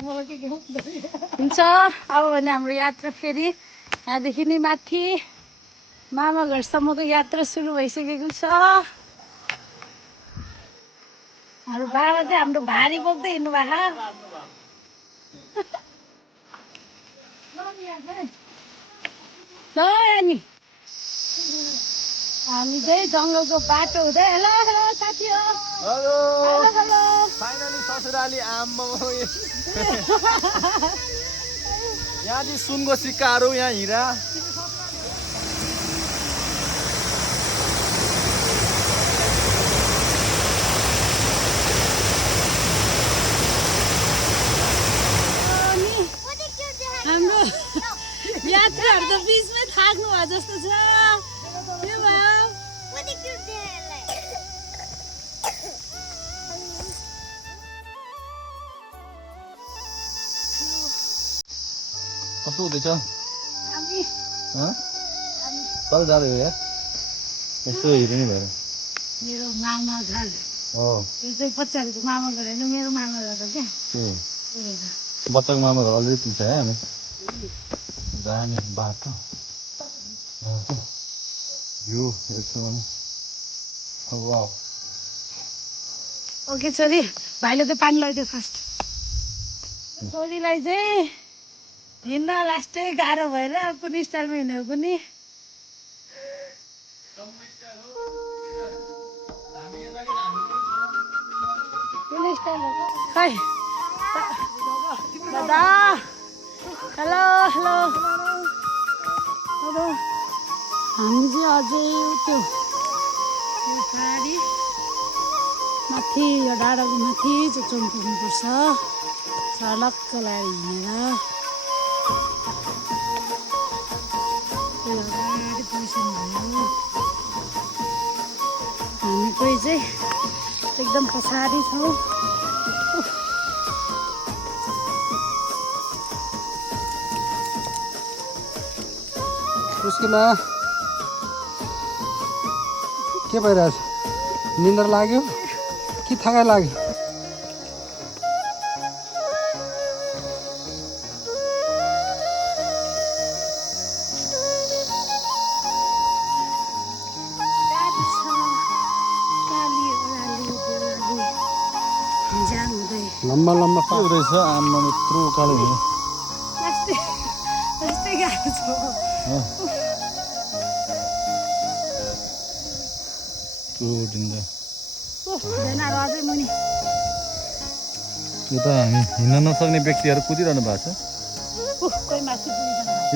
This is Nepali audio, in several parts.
हुन्छ अब भने हाम्रो यात्रा फेरि यहाँदेखि नि माथि मामा घरसम्मको यात्रा सुरु भइसकेको छ। हाम्रो बाबा चाहिँ हाम्रो भारी बोक्दै हिँड्नु भएको। नि हामी चाहिँ जङ्गलको बाटो हुँदै हेलो हेलो साथी हो हेलो हेलो हेलो फाइनली ससुराली आम्मा यहाँ चाहिँ सुनको सिक्काहरू यहाँ हिरा हाम्रो यात्राहरू त बिचमै थाक्नु भयो जस्तो छ। के भयो कस्तो हुँदैछ हामी कल जाँदै हो यार यसो हिँड्नु भएर मेरो मामा घर हो यो चाहिँ बच्चाहरूको मामा घर होइन मेरो मामा घर हो क्या। बच्चाको मामा घर अलरेडी पुग्छ है हामी जाने बाटो यो वाउ ओके छोरी भाइले त पानी लगाइदियो फर्स्ट। छोरीलाई चाहिँ हिँड्न लास्टै गाह्रो भएर कुन स्टाइलमा हिँडेको पनि कुन स्टाइल हो खै दादा हेलो हेलो हेलो हामी चाहिँ अझै त्यो साडी माथि यो डाँडाको माथि चाहिँ चम्पुनुपर्छ छलक्क लगाएर हिँडेर हामी कोही चाहिँ एकदम पछाडि छौँ। उसकोमा के भइरहेछ निन्द्रा लाग्यो कि थकाइ लाग्यो लम्बा लम्बा के हुँदैछ आम्मा यत्रो कालो भयो यो त हामी हिँड्न नसक्ने व्यक्तिहरू कुदिरहनु भएको छ।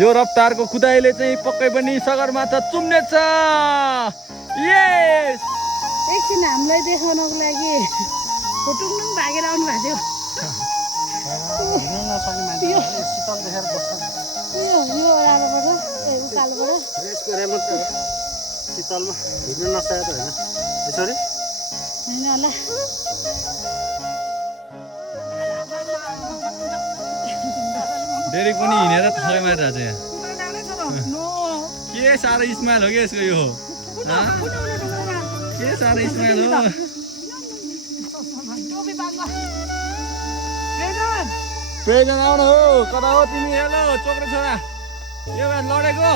यो रफ्तारको कुदाइले चाहिँ पक्कै पनि सगरमाथा चुम्नेछ। यस एकछिन हामीलाई देखाउनको लागि फोटोमा भागेर आउनु भएको थियो। हिँड्न नसक्ने मान्छे शीतल देखेर बस्छ यो ओह्रालोबाट उकालोबाट रेस गरे मात्रै हो शीतलमा हिँड्न नसकेको होइन यसरी होइन होला डेरिक पनि हिँडेर थकै मारिरहेको छ यहाँ के साह्रो स्माइल हो कि यसको यो के साह्रो स्माइल हो पेजन आउनु हो कता हो तिमी हेलो चोक्रे छोरा यो भए लडेको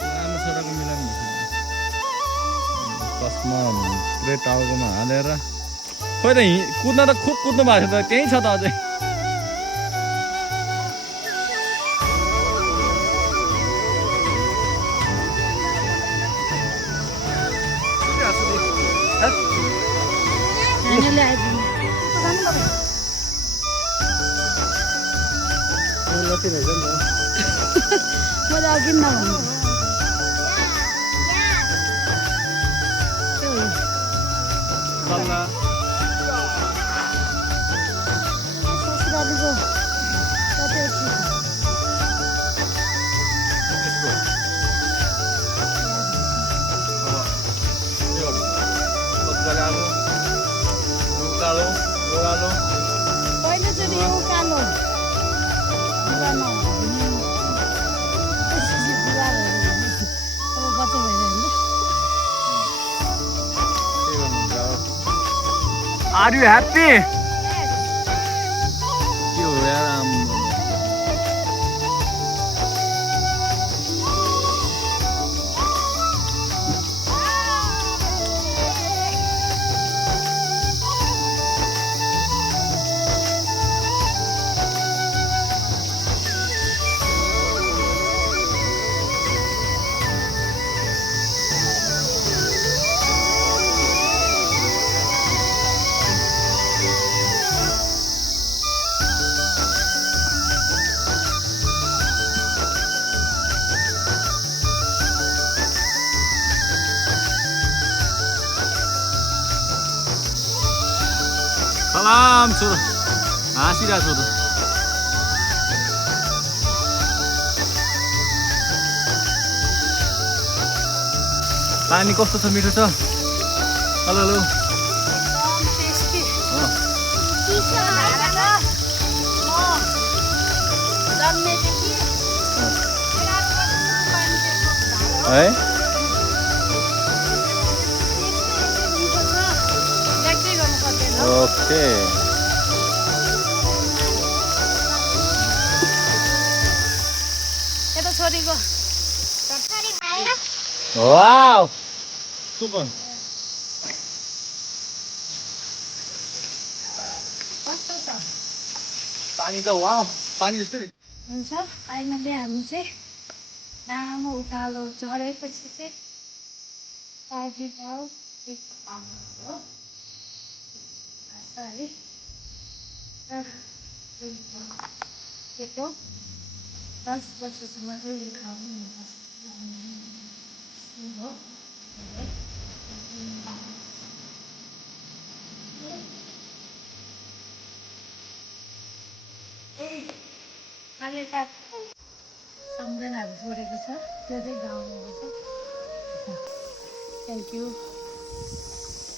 राम्रो छोराको मिलाउनु चस्मा पुरै टाउकोमा हालेर खोइ त कुद्न त खुब कुद्नु भएको छ त त्यही छ त अझै मैले अघि नभन्नु ससुरालीको कतै पहिलोचोटि यो कालो Are you happy? के हो यार आम्म। सलाम छोरो हाँसिरहेको छोरो पानी कस्तो छ मिठो छ हेलो हेलो टेस्टी अँ, जन्मेदेखि है ओके यता छोरीको वाउ सुपर कस्तो छ पानी त वाउ पानी जस्तै हुन्छ फाइनली हामी चाहिँ लामो उकालो चढेपछि चाहिँ हो है के को 10 वर्षसम्म चाहिँ खानु हो अहिले त सम्झनाहरू छोडेको छ त्यो चाहिँ गाउँमा छ थ्याङ्क यू